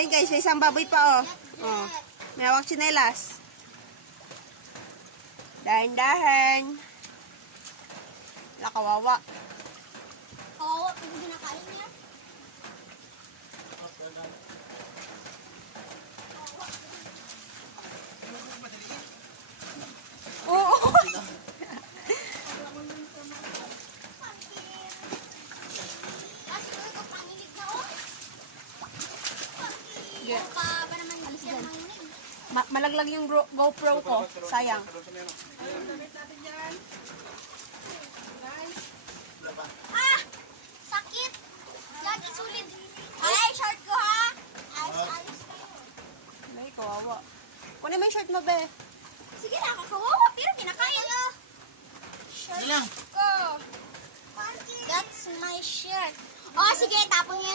Ayan guys, may isang baboy pa oh. Oh. May hawak tsinelas. Dahan-dahan. Wala, kawawa. Kawawa, pag kinakain niya. Oo. Malaglag yung GoPro ko. Sayang. Ah! Sakit! Lagi sulit. Ay, short ko ha! Ayos kayo. Ay, kawawa. Kunin mo yung shirt mo, be. Sige na, kakawawa, pero kinakain nyo. Shirt ko. That's my shirt. Oh, sige, tapon nyo